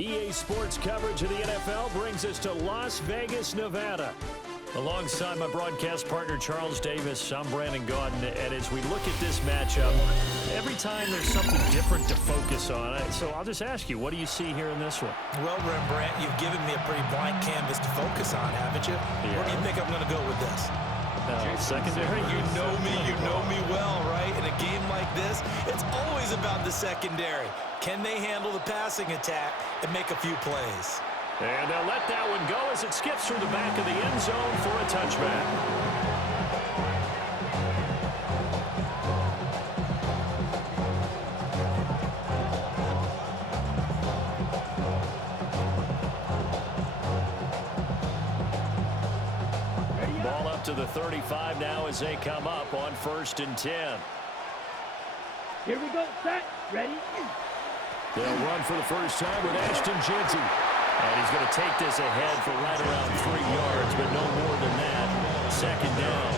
EA Sports coverage of the NFL brings us to Las Vegas, Nevada. Alongside my broadcast partner, Charles Davis, I'm Brandon Gaudin. And as we look at this matchup, every time there's something different to focus on. So I'll just ask you, what do you see here in this one? Well, Rembrandt, you've given me a pretty blank canvas to focus on, haven't you? Yeah. Where do you think I'm going to go with this? Secondary? You know me well, right? In a game like this, it's always about the secondary. Can they handle the passing attack and make a few plays? And they'll let that one go as it skips through the back of the end zone for a touchback. Ball up to the 35 now as they come up on 1st and 10. Here we go, set, ready. They'll run for the first time with Ashton Jeanty. And he's going to take this ahead for right around 3 yards, but no more than that. 2nd down.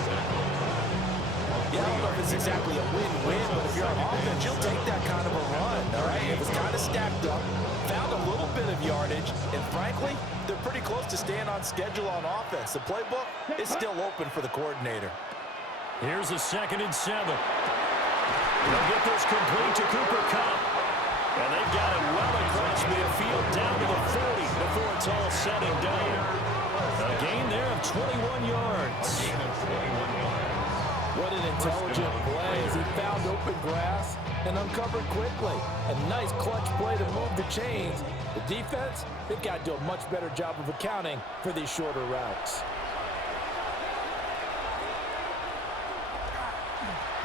Yeah, I don't know if it's exactly a win-win, but if you're on offense, you'll take that kind of a run, all right? It was kind of stacked up, found a little bit of yardage, and frankly, they're pretty close to staying on schedule on offense. The playbook is still open for the coordinator. Here's a 2nd and 7. They'll get this complete to Cooper Kupp. And they've got it well across midfield down to the 40 before it's all said and done. A gain there of 21 yards. What an intelligent play as he found open grass and uncovered quickly. A nice clutch play to move the chains. The defense, they've got to do a much better job of accounting for these shorter routes.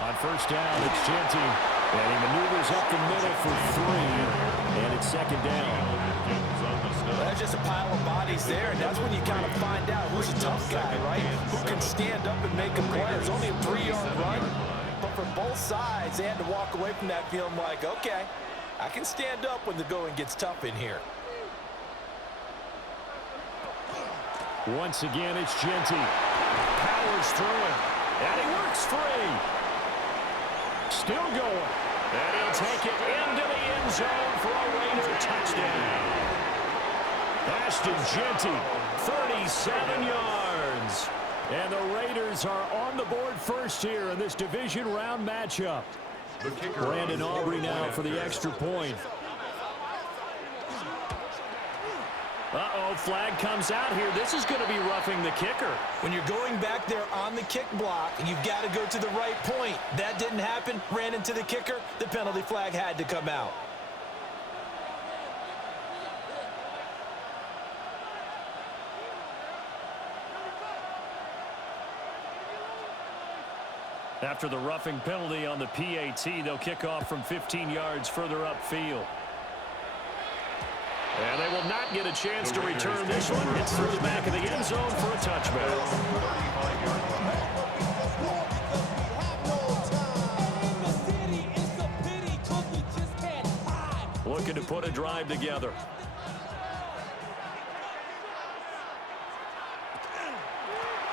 On 1st down, it's Jeanty. And he maneuvers up the middle for 3. And it's 2nd down. That's just a pile of bodies there, and that's when you kind of find out who's a tough guy, right? Who can stand up and make a play. It's only a 3-yard run, but for both sides, they had to walk away from that feeling like, okay, I can stand up when the going gets tough in here. Once again, it's Jeanty. Powers through it, and he works free. Still going, and he'll take it into the end zone for a Raider touchdown. Ashton Jeanty, 37 yards. And the Raiders are on the board first here in this division round matchup. Brandon Aubrey now for the extra point. Uh-oh, flag comes out here. This is going to be roughing the kicker. When you're going back there on the kick block, you've got to go to the right point. That didn't happen, ran into the kicker. The penalty flag had to come out. After the roughing penalty on the PAT, they'll kick off from 15 yards further upfield. And they will not get a chance to return this one. It's through the back of the end zone for a touchback. Looking to put a drive together.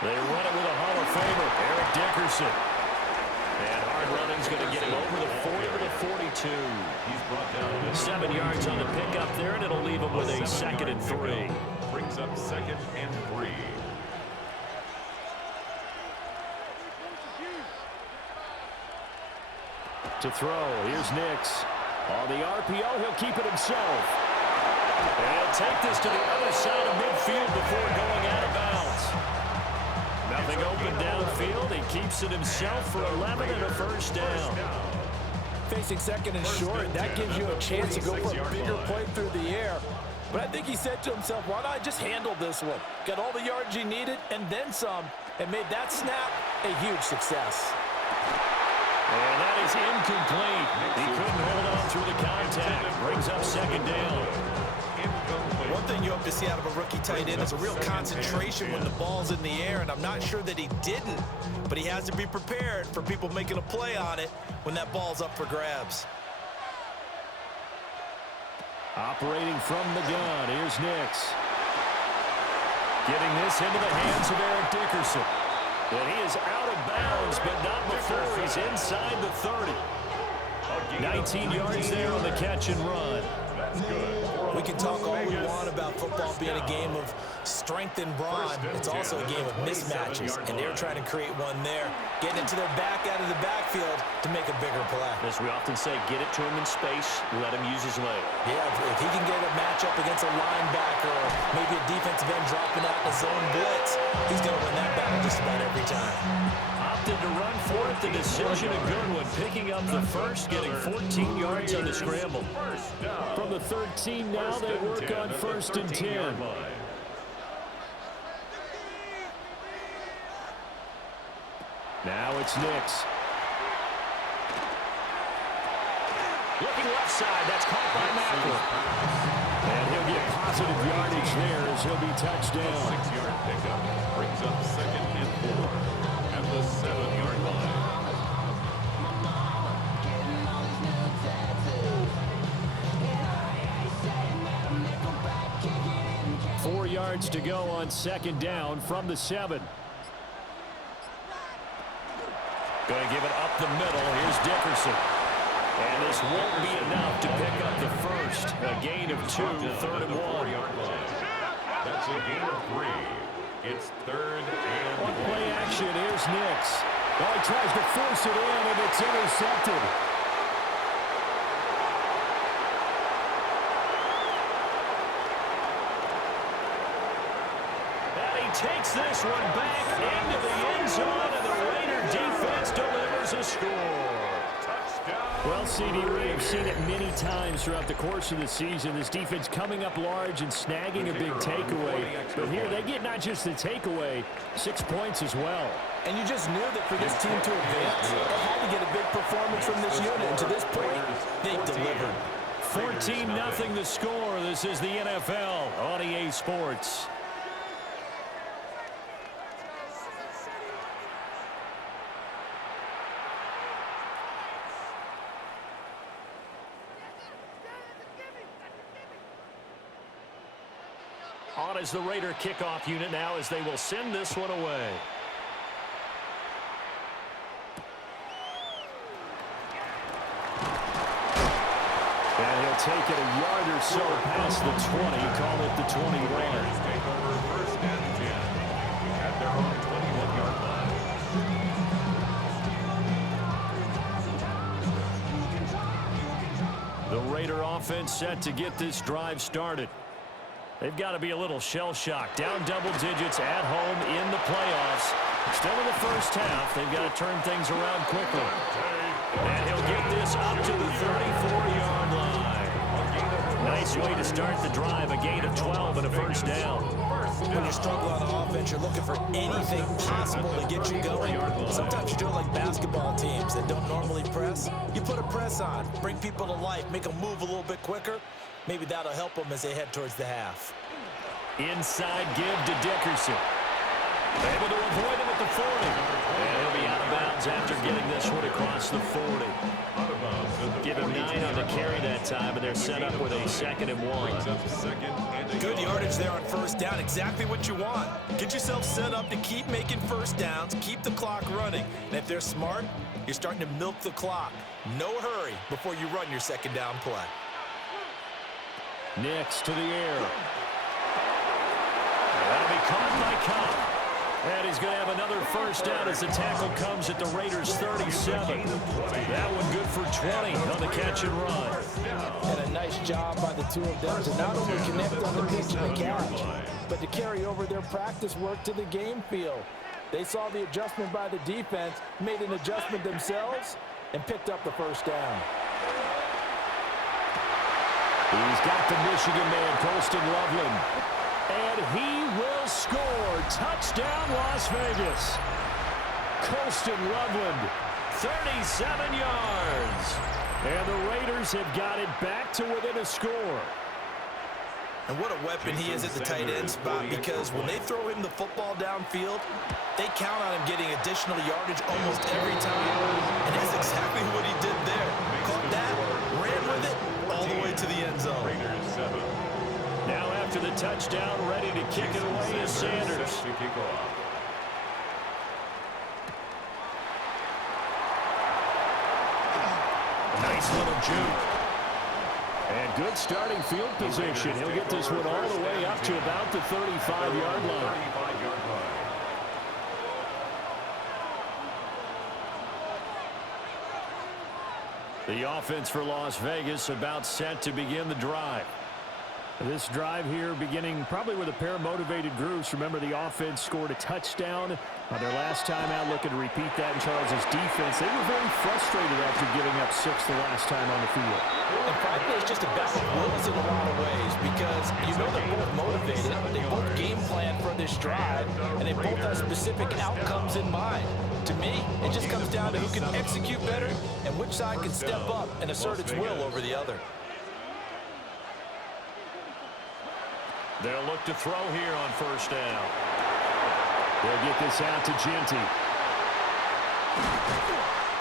They run it with a Hall of Famer, Eric Dickerson. And hard running's going to get him over the 40 to the 42. 7 yards on the pickup there, and it'll leave him with a 2nd and 3. Brings up 2nd and 3. To throw, here's Nix. On the RPO, he'll keep it himself. And he'll take this to the other side of midfield before going out of bounds. Nothing open downfield. He keeps it himself for 11 and a 1st down. Facing 2nd and short, that gives you a chance to go for a bigger play through the air. But I think he said to himself, why not just handle this one? Got all the yards he needed and then some, and made that snap a huge success. And that is incomplete. He couldn't hold on through the contact. Brings up 2nd down. One thing you hope to see out of a rookie tight end is a real concentration when the ball's in the air, and I'm not sure that he didn't, but he has to be prepared for people making a play on it when that ball's up for grabs. Operating from the gun, here's Nix. Getting this into the hands of Eric Dickerson. And he is out of bounds, but not before he's inside the 30. 19 yards there on the catch and run. That's good. We can talk all we want about football being a game of strength and brawn. It's also a game of mismatches, and they're trying to create one there, getting it to their back out of the backfield to make a bigger play. As we often say, get it to him in space, let him use his leg. Yeah, if he can get a matchup against a linebacker or maybe a defensive end dropping out in a zone blitz, he's going to win that battle just about every time. Opted to run for it, the decision a good one. Picking up the first, getting 14 yards on the scramble. From the 13 now, they work on 1st and 10. Now it's Nix. Looking left side, that's caught by Macklin. And he'll get positive yardage there as he'll be touched down. 6-yard pickup brings up 2nd and 4 at the 7-yard line. 4 yards to go on 2nd down from the 7. Going to give it up the middle. Here's Dickerson. And this won't be enough to pick up the first. A gain of 2, 3rd and 1. That's a gain of 3. It's 3rd and 1. Play action. Here's Nix. Oh, he tries to force it in, and it's intercepted. Takes this one back into the end zone, and the Raider defense delivers a score. Touchdown. Well, CD, we have seen it many times throughout the course of the season. This defense coming up large and snagging a big takeaway. But here they get not just the takeaway, 6 points as well. And you just knew that for this team to advance, they had to get a big performance from this unit. And to this point, they delivered. 14-0 the score. This is the NFL on EA Sports. On as the Raider kickoff unit now as they will send this one away. And he'll take it a yard or so past the 20, call it the 21. Raiders take over 1st and 10 at their own 21-yard line. The Raider offense set to get this drive started. They've got to be a little shell-shocked. Down double digits at home in the playoffs. Still in the first half. They've got to turn things around quickly. And he'll get this up to the 34-yard line. Nice way to start the drive. A gain of 12 and a 1st down. When you struggle on offense, you're looking for anything possible to get you going. Sometimes you do it like basketball teams that don't normally press. You put a press on, bring people to life, make them move a little bit quicker. Maybe that'll help them as they head towards the half. Inside give to Dickerson. Able to avoid him at the 40. And he'll be out of bounds after getting this one across the 40. Give him 9 on the carry that time, and they're set up with a 2nd and 1. Good yardage there on 1st down. Exactly what you want. Get yourself set up to keep making 1st downs, keep the clock running. And if they're smart, you're starting to milk the clock. No hurry before you run your 2nd down play. Nix to the air. That'll be caught by Cobb. And he's going to have another 1st down as the tackle comes at the Raiders' 37. That one good for 20 on the catch and run. And a nice job by the two of them to not only connect on the pitch and the catch, but to carry over their practice work to the game field. They saw the adjustment by the defense, made an adjustment themselves, and picked up the 1st down. He's got the Michigan man, Colston Loveland. And he will score. Touchdown, Las Vegas. Colston Loveland, 37 yards. And the Raiders have got it back to within a score. And what a weapon he is at the tight end spot, because when they throw him the football downfield, they count on him getting additional yardage almost every time. And that's exactly what he did there. Caught that, ran with it, all the way to the end zone. Now after the touchdown, ready to kick it away is Sanders. Nice little juke. And good starting field position. He'll get this one all the way up to about the 35-yard line. The offense for Las Vegas about set to begin the drive. This drive here beginning probably with a pair of motivated groups. Remember, the offense scored a touchdown their last time out, looking to repeat that in Charles' defense. They were very frustrated after giving up 6 the last time on the field. And frankly, it's just a battle of wills in a lot of ways because you know they're both motivated. They both game plan for this drive, and they both have specific outcomes in mind. To me, it just comes down to who can execute better and which side can step up and assert its will over the other. They'll look to throw here on first down. They'll get this out to Genty.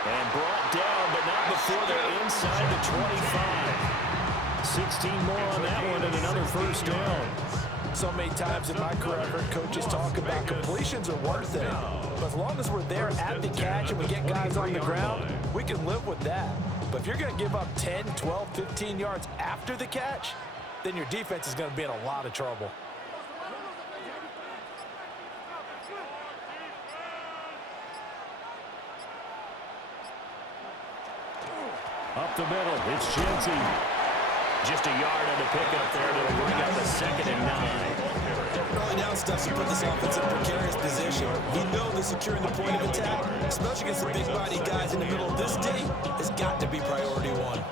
And brought down, but not before they're inside the 25. 16 more on that one and another first down. So many times in my career, I've heard coaches talk about completions are one thing. But as long as we're there at the catch and we get guys on the ground, we can live with that. But if you're going to give up 10, 12, 15 yards after the catch, then your defense is going to be in a lot of trouble. Up the middle, it's Genty. Just a yard on the pickup there to bring up a 2nd and 9. Early down stuff to put this offense in a precarious position. We know that securing the point of attack, especially against the big body guys in the middle of this D, has got to be priority one.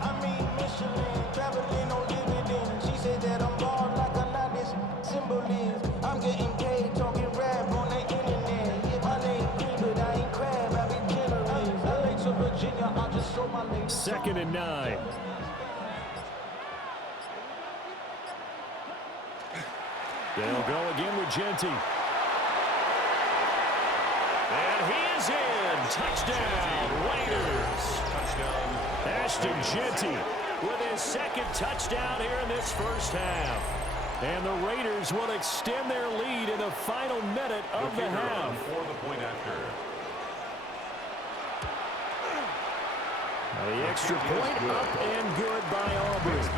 I mean, Michelin, traveling on dividends. She said that I'm born like a lot this symbol is. I'm getting paid talking rap on the internet. Yeah, my name King, but I ain't crab, I be generous. I like to Virginia, I just show my name. 2nd and 9. They'll go again with Genty. And he is in. Touchdown, Raiders. Ashton Genty with his 2nd touchdown here in this first half. And the Raiders will extend their lead in the final minute of the half. For the point after. The extra point up and good by Auburn.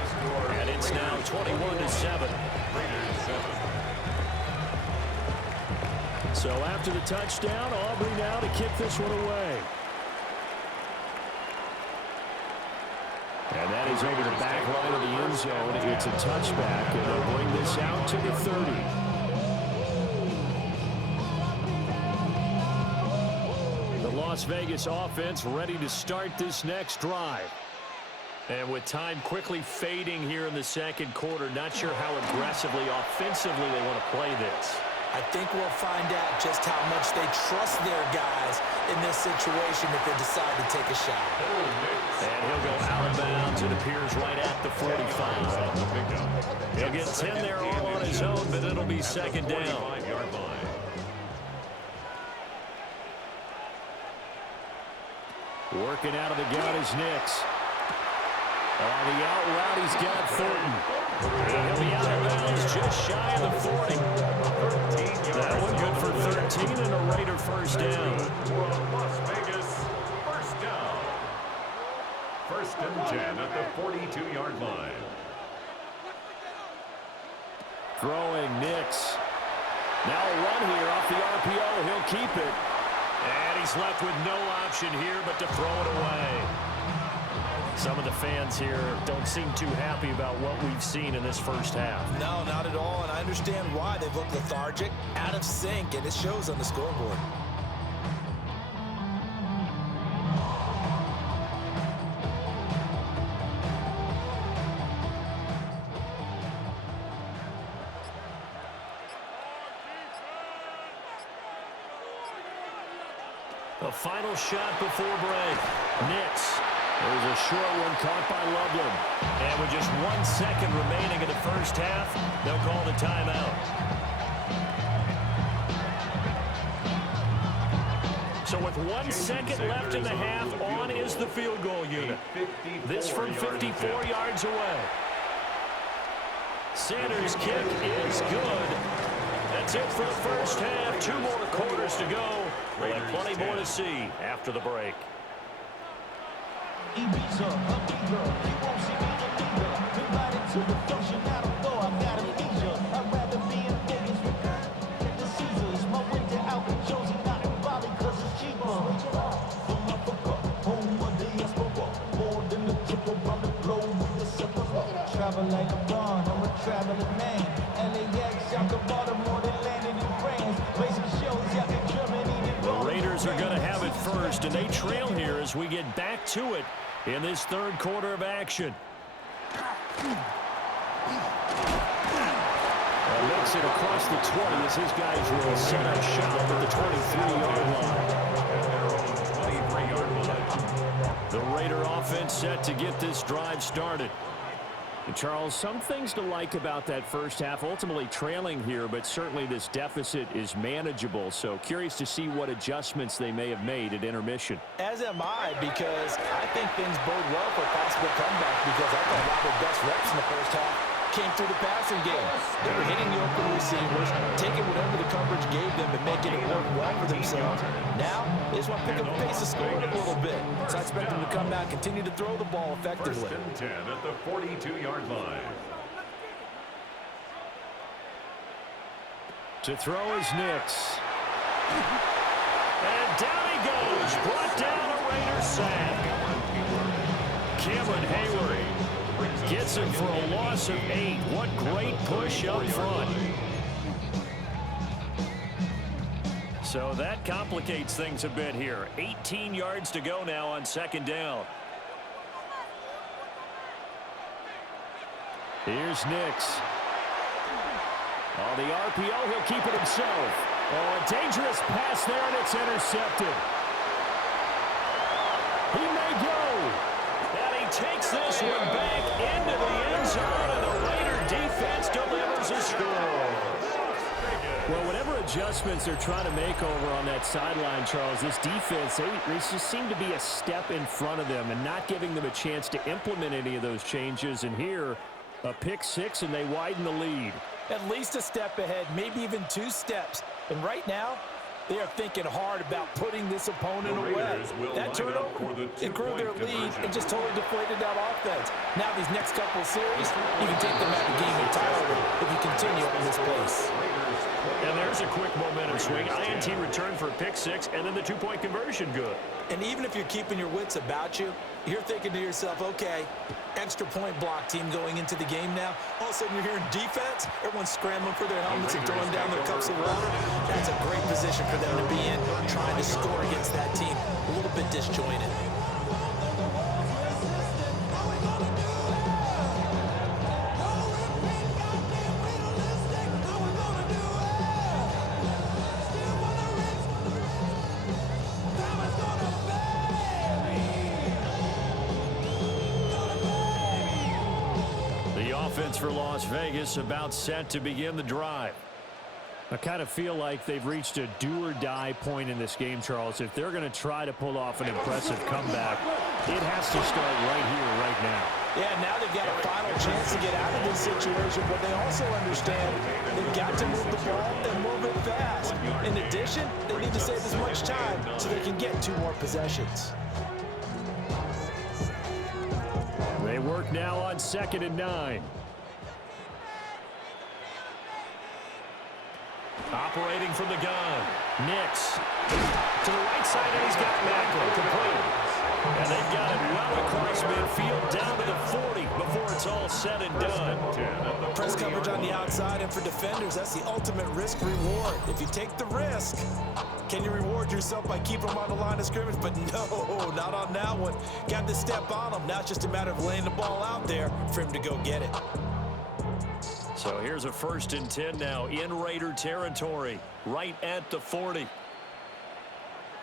And it's now 21-7. So after the touchdown, Aubrey now to kick this one away. And that is over the back line of the end zone. It's a touchback, and they'll bring this out to the 30. The Las Vegas offense ready to start this next drive. And with time quickly fading here in the second quarter, not sure how aggressively, offensively they want to play this. I think we'll find out just how much they trust their guys in this situation if they decide to take a shot. And he'll go out of bounds. It appears right at the 45. He'll get 10 there all on his own, but it'll be 2nd down. Working out of the gun is Nix. On the out route, he's got Thornton. And he'll be out of bounds just shy of the 40. That one good for 13 and a Raider first down. Las Vegas first down. 1st and 10 at the 42-yard line. Throwing Nix. Now a run here off the RPO. He'll keep it. And he's left with no option here but to throw it away. Some of the fans here don't seem too happy about what we've seen in this first half. No, not at all, and I understand why. They've looked lethargic, out of sync, and it shows on the scoreboard. The final shot before break. Nix. There's a short one caught by Loveland. And with just 1 second remaining in the first half, they'll call the timeout. So with 1 second left in the half, on is the field goal unit. This from 54 yards away. Sanders' kick is good. That's it for the first half. 2 more quarters to go. We'll have plenty more to see after the break. Ibiza, Ibiza, you won't see me So the function out of door, I got amnesia. I'd rather be in Vegas with the Caesars. My winter out in Josie, not in Bali, cause it's cheaper. From Africa, home of the diaspora. More than the trip around the globe with the sucker. Travel like a bond, I'm a traveling man. LAX out to Baltimore, they landed in France. Racing shows out in Germany. The Raiders are going to have it first, and they trail here as we get back to it in this third quarter of action. Makes it across the 20 as his guys will set up shop at the 23-yard line. The Raider offense set to get this drive started. And Charles, some things to like about that first half. Ultimately trailing here, but certainly this deficit is manageable. So curious to see what adjustments they may have made at intermission. As am I, because I think things bode well for a possible comeback, because I thought a lot of their best reps in the first half came through the passing game. They were hitting the open receivers, taking whatever the coverage gave them and making it work well for themselves. Now, they just want to pick up the pace of scoring a little bit. So I expect them to come back, continue to throw the ball effectively. First and 10 at the 42-yard line. To throw is Nix. And down he goes. Brought down a Raider sack. Cameron Hayward gets him for a loss of 8. What great push up front. So that complicates things a bit here. 18 yards to go now on second down. Here's Nix. On the RPO, he'll keep it himself. Oh, a dangerous pass there, and it's intercepted. He may go. And he takes this one back into the end zone, and the Raider defense delivers a score. Well, whatever adjustments they're trying to make over on that sideline, Charles, this defense, they just seem to be a step in front of them and not giving them a chance to implement any of those changes. And here, a pick six, and they widen the lead. At least a step ahead, maybe even 2 steps. And right now, they are thinking hard about putting this opponent away. That turnover improved their lead and just totally deflated that offense. Now these next couple of series, you can take them out of the game entirely if you continue in this pace. And there's a quick momentum swing. INT return for a pick six, and then the 2-point conversion good. And even if you're keeping your wits about you, you're thinking to yourself, okay, extra point block team going into the game now. All of a sudden you're hearing defense. Everyone's scrambling for their helmets and throwing down their cups of water. That's a great position for them to be in, trying to score against that team. A little bit disjointed. For Las Vegas, about set to begin the drive. I kind of feel like they've reached a do-or-die point in this game, Charles. If they're going to try to pull off an impressive comeback, it has to start right here, right now. Yeah, now they've got a final chance to get out of this situation, but they also understand they've got to move the ball and move it fast. In addition, they need to save as much time so they can get 2 more possessions. They work now on 2nd and 9. Operating from the gun. Nix to the right side, and he's got Macklin complete. And they've got it well across midfield down to the 40 before it's all said and done. Press coverage on the outside, and for defenders, that's the ultimate risk-reward. If you take the risk, can you reward yourself by keeping them on the line of scrimmage? But no, not on that one. Got to step on them. Now it's just a matter of laying the ball out there for him to go get it. So here's a 1st and 10 now in Raider territory, right at the 40. Win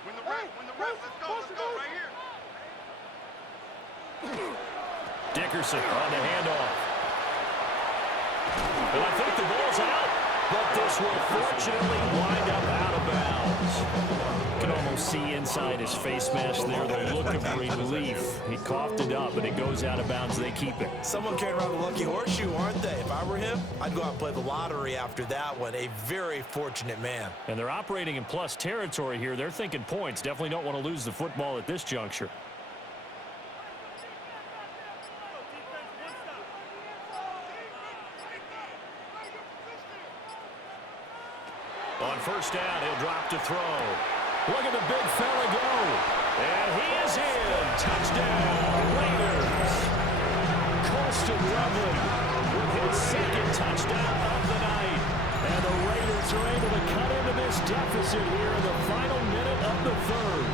the rep, let's go right here. Dickerson on the handoff. And I think the ball's out, but this will fortunately wind up out of bounds. You can almost see inside his face mask there the look of relief. He coughed it up, but it goes out of bounds. They keep it. Someone carrying around the lucky horseshoe, aren't they? If I were him, I'd go out and play the lottery after that one. A very fortunate man. And they're operating in plus territory here. They're thinking points. Definitely don't want to lose the football at this juncture. first down, he'll drop to throw. Look at the big fella go. And he is in. Touchdown, Raiders. Colston Loveland with his second touchdown of the night. And the Raiders are able to cut into this deficit here in the final minute of the third.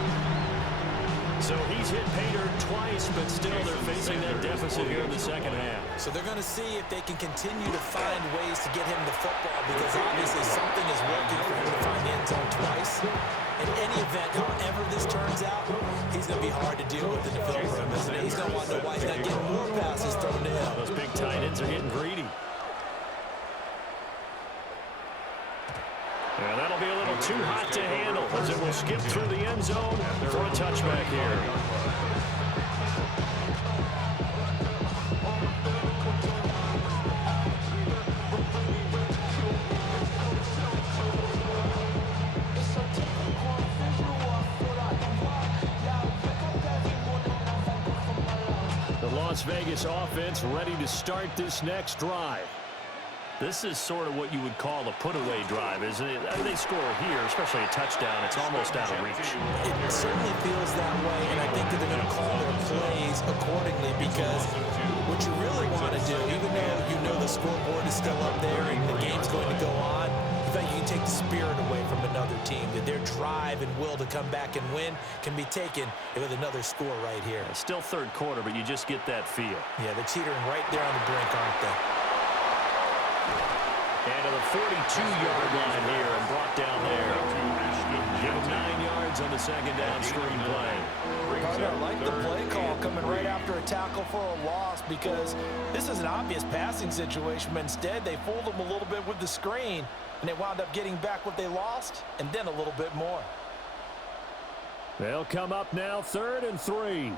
So he's hit pay dirt twice, but still they're facing that deficit here in the second half. So they're going to see if they can continue to find ways to get him the football, because obviously something is working for him to find the end zone twice. In any event, however this turns out, he's going to be hard to deal with in the film room, isn't he? He's going to want to know why he's not getting more passes thrown to him. Those big tight ends are getting greedy. And that'll be a little too hot to handle as it will skip through the end zone for a touchback here. The Las Vegas offense ready to start this next drive. This is sort of what you would call a put-away drive, isn't it? They score here, especially a touchdown. It's almost out of reach. It certainly feels that way, and I think that they're going to call their plays accordingly, because what you really want to do, even though you know the scoreboard is still up there and the game's going to go on, in fact, you can take the spirit away from another team, that their drive and will to come back and win can be taken with another score right here. It's still third quarter, but you just get that feel. Yeah, they're teetering right there on the brink, aren't they? And to the 42-yard line here and brought down there. Give him 9 yards on the second down screen play. Partner, I like the play call coming right after a tackle for a loss, because this is an obvious passing situation, but instead they fooled them a little bit with the screen, and they wound up getting back what they lost and then a little bit more. They'll come up now, 3rd and 3.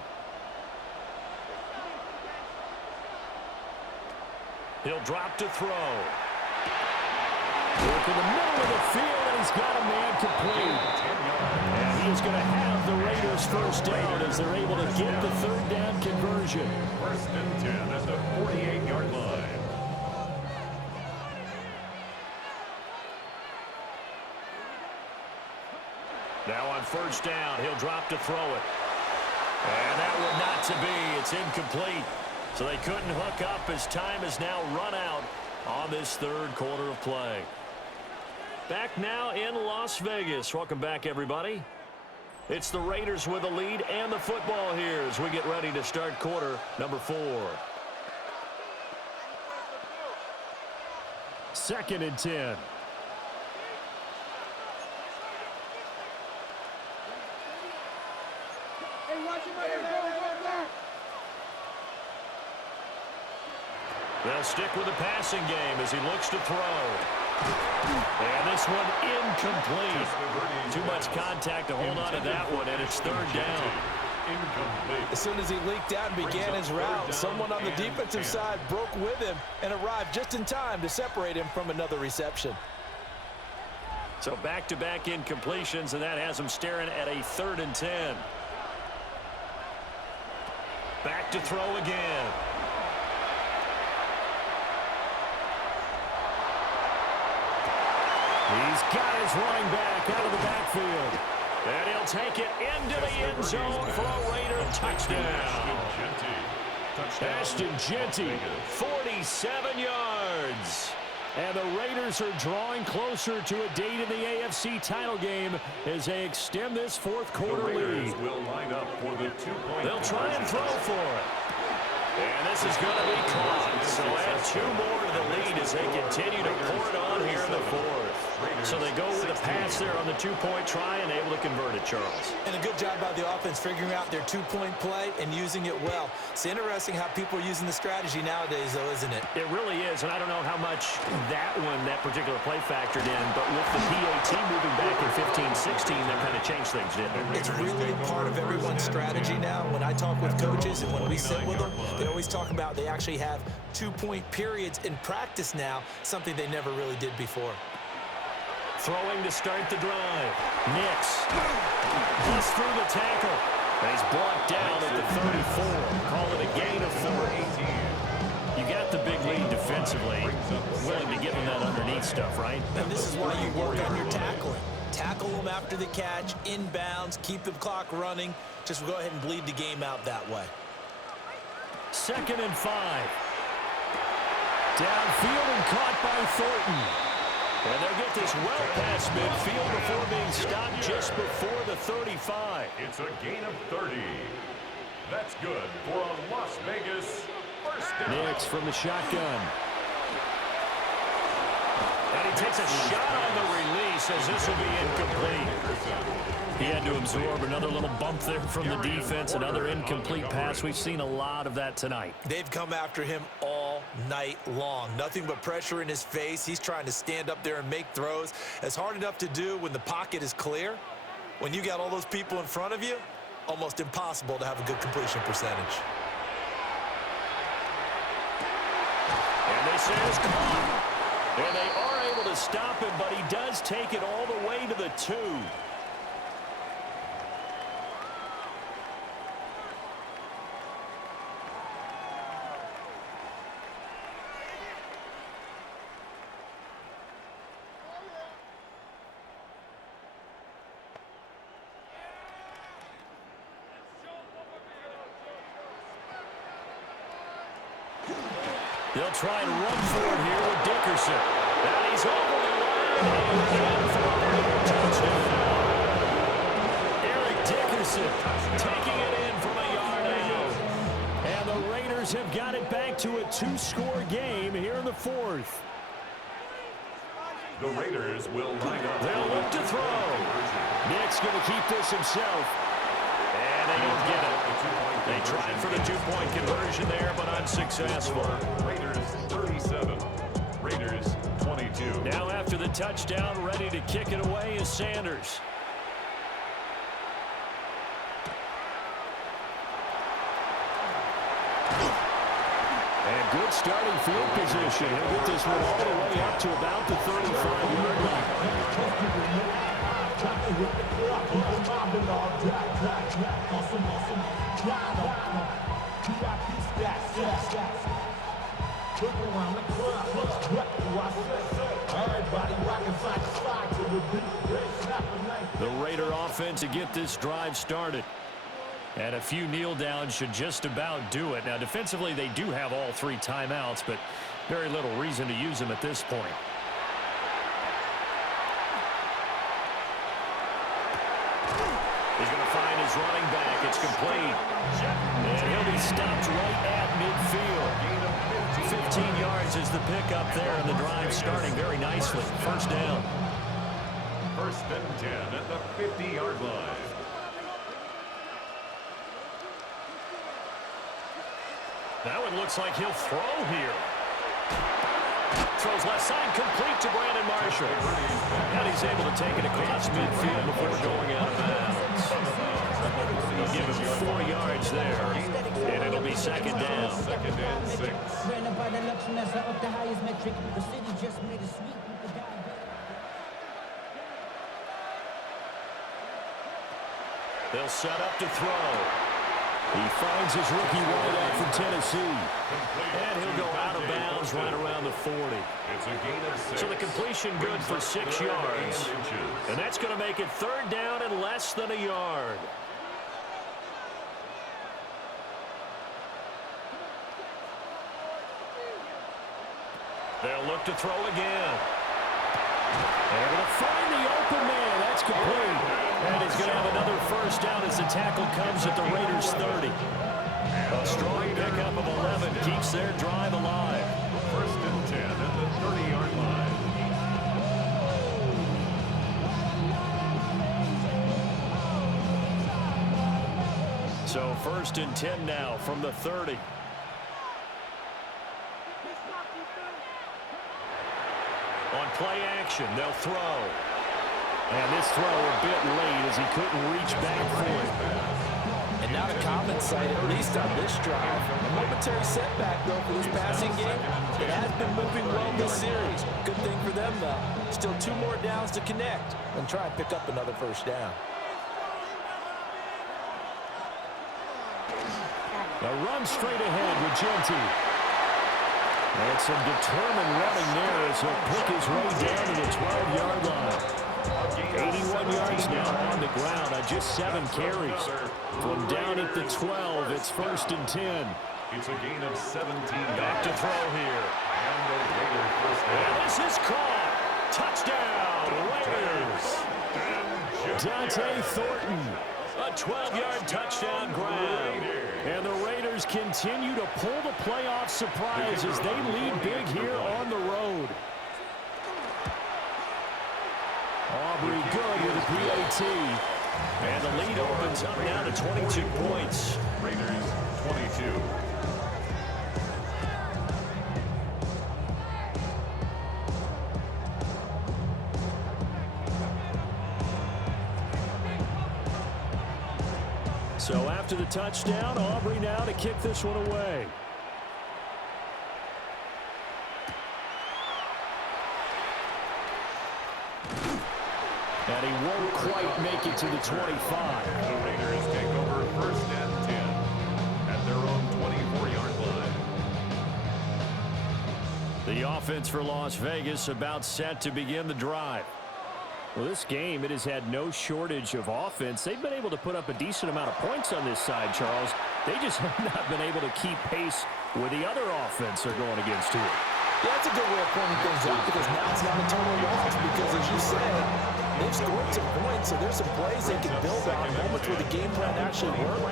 He'll drop to throw. Work in the middle of the field, and he's got a man complete. And he is going to have the Raiders first down as they're able to get the third down conversion. 1st and 10 at the 48-yard line. Now on first down, he'll drop to throw it. And that one not to be. It's incomplete. So they couldn't hook up as time has now run out on this third quarter of play. Back now in Las Vegas. Welcome back, everybody. It's the Raiders with the lead and the football here as we get ready to start quarter number 4. 2nd and 10. Hey, watch him right here. Go. They'll stick with the passing game as he looks to throw. And this one incomplete. Too much contact to hold on to that one, and it's 3rd down. As soon as he leaked out and began his route, someone on the defensive side broke with him and arrived just in time to separate him from another reception. So back-to-back incompletions, and that has him staring at a 3rd and 10. Back to throw again. He's got his running back out of the backfield. And he'll take it into the end zone for a Raider touchdown. Ashton Jeanty, 47 yards. And the Raiders are drawing closer to a date in the AFC title game as they extend this 4th quarter lead. Will line up for the 2-point. They'll try and throw for it. And this is going to be caught. So add 2 more to the lead as they continue to pour it on here in the 4th. So they go with a pass there on the 2-point try and able to convert it, Charles. And a good job by the offense figuring out their 2-point play and using it well. It's interesting how people are using the strategy nowadays, though, isn't it? It really is, and I don't know how much that particular play factored in, but with the PAT moving back in 15-16, that kind of changed things, didn't it? It's really a part of everyone's strategy now. When I talk with coaches and when we sit with them, they always talk about they actually have 2-point periods in practice now, something they never really did before. Throwing to start the drive. Nix. Just through the tackle. And he's blocked down at the 34. Call it a gain of 4. You got the big lead defensively, willing to give them that underneath stuff, right? And this is why you work on your tackling. Tackle them after the catch, inbounds, keep the clock running. Just go ahead and bleed the game out that way. 2nd and 5. Downfield and caught by Thornton. And they'll get this well past midfield before being stopped just before the 35. It's a gain of 30. That's good for a Las Vegas first down. Nix from the shotgun. And he takes a shot on the release as this will be incomplete. He had to absorb another little bump there from the defense, another incomplete pass. We've seen a lot of that tonight. They've come after him all night long. Nothing but pressure in his face. He's trying to stand up there and make throws. It's hard enough to do when the pocket is clear. When you got all those people in front of you, almost impossible to have a good completion percentage. And this is caught. And they are able to stop him, but he does take it all the way to the 2. They'll try and run for it here with Dickerson. And he's over the line and for a touchdown. Eric Dickerson taking it in from a yard out. And the Raiders have got it back to a 2-score game here in the 4th. The Raiders will line up. They'll look to throw. Nick's going to keep this himself. And they don't get it. They tried for the 2-point conversion there, but unsuccessful. Raiders 37. Raiders 22. Now after the touchdown, ready to kick it away is Sanders. And good starting field position. He'll get this one all the way up to about the 35-yard line. The Raider offense to get this drive started. And a few kneel downs should just about do it. Now, defensively, they do have all 3 timeouts, but very little reason to use them at this point. He's going to find his running back. It's complete. And he'll be stopped right at midfield. 15 yards is the pickup there, and the drive starting very nicely. First down. 1st and 10 at the 50-yard line. That one looks like he'll throw here. Throws left side, complete to Brandon Marshall. And he's able to take it across midfield before going out of bounds. They'll give him 4 yards there, and it'll be 2nd down. 2nd and 6. They'll set up to throw. He finds his rookie wideout from Tennessee. And he'll go out of bounds right around the 40. It's a gain of 6. So the completion good for 6 yards. And that's going to make it 3rd down and less than a yard. They'll look to throw again. They're going to find the open man. That's complete. And he's going to have another first down as the tackle comes at the Raiders' 30. A strong pickup of 11 keeps their drive alive. 1st and 10 at the 30-yard line. So 1st and 10 now from the 30. On play action, they'll throw. And this throw a bit late as he couldn't reach back for it. And not a common sight, at least on this drive. A momentary setback, though, for this passing game. It has been moving well this series. Good thing for them, though. Still 2 more downs to connect and try and pick up another first down. A run straight ahead with Genty. And some determined running there as he'll pick his way down to the 12-yard line. 81 yards now on the ground on just 7 carries. From down at the 12, it's 1st and 10. It's a gain of 17. Back to throw here. And this is caught. Touchdown, Raiders. Dante Thornton. A 12-yard touchdown grab. And the Raiders continue to pull the playoff surprise as they lead big here on the road. Aubrey good with a PAT. And the lead opens up now to 22 points. Raiders 22. So after the touchdown, Aubrey now to kick this one away. And he won't quite make it to the 25. The Raiders take over 1st and 10 at their own 24-yard line. The offense for Las Vegas about set to begin the drive. Well, this game, it has had no shortage of offense. They've been able to put up a decent amount of points on this side, Charles. They just have not been able to keep pace with the other offense they're going against here. Yeah, that's a good way of pointing things out because now it's not a total loss because, as you said, they've scored some points, so there's some plays they can build on, moments where the game plan actually worked.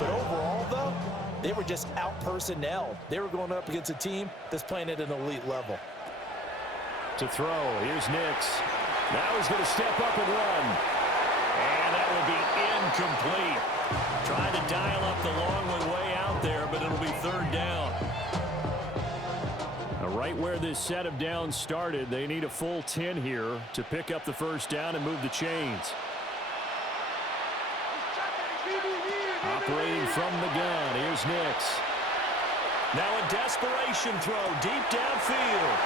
But overall, though, they were just out-personnel. They were going up against a team that's playing at an elite level. To throw, here's Nix. Now he's going to step up and run. And that will be incomplete. Trying to dial up the long one way out there, but it'll be 3rd down. Now, right where this set of downs started, they need a full 10 here to pick up the 1st down and move the chains. Operating from the gun, here's Nix. Now a desperation throw deep downfield.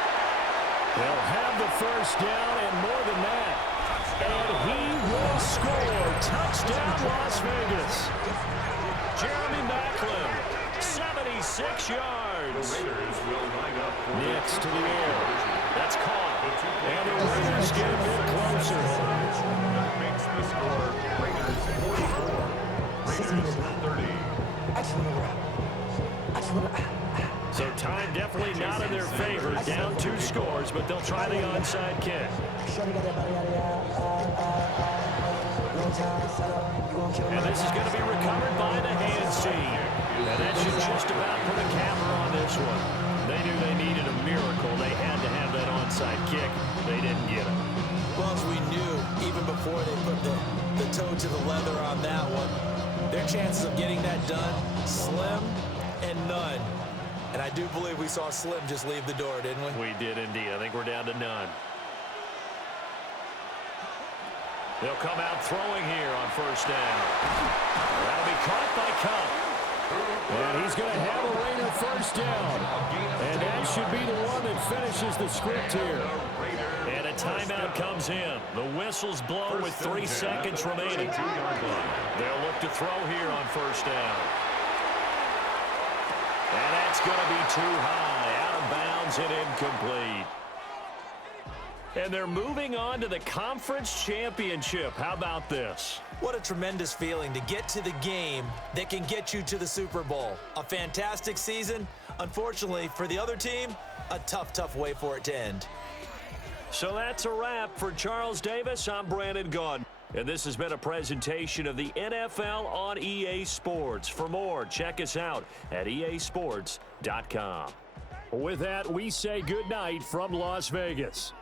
They'll have the 1st down and more than that. And he will score. Touchdown, Las Vegas. Jeremy Maclin, 76 yards. The Raiders will line up for Nix to the air. That's caught. And the Raiders get a bit closer. That makes the score Raiders 44, Raiders 30. So time definitely not in their favor. Down 2 scores, but they'll try the onside kick. And this is going to be recovered by the hands team. And that should just about put a capper on this one. They knew they needed a miracle. They had to have that onside kick. They didn't get it. Well, as we knew, even before they put the toe to the leather on that one, their chances of getting that done, slim and none. And I do believe we saw Slim just leave the door, didn't we? We did indeed. I think we're down to none. They'll come out throwing here on 1st down. That'll be caught by Cup. And he's going to have a Raider 1st down. And that should be the one that finishes the script here. And a timeout comes in. The whistle's blown with 3 seconds remaining. They'll look to throw here on 1st down. And that's going to be too high, out of bounds and incomplete. And they're moving on to the conference championship. How about this? What a tremendous feeling to get to the game that can get you to the Super Bowl. A fantastic season. Unfortunately, for the other team, a tough, tough way for it to end. So that's a wrap for Charles Davis. I'm Brandon Gaudin. And this has been a presentation of the NFL on EA Sports. For more, check us out at easports.com. With that, we say goodnight from Las Vegas.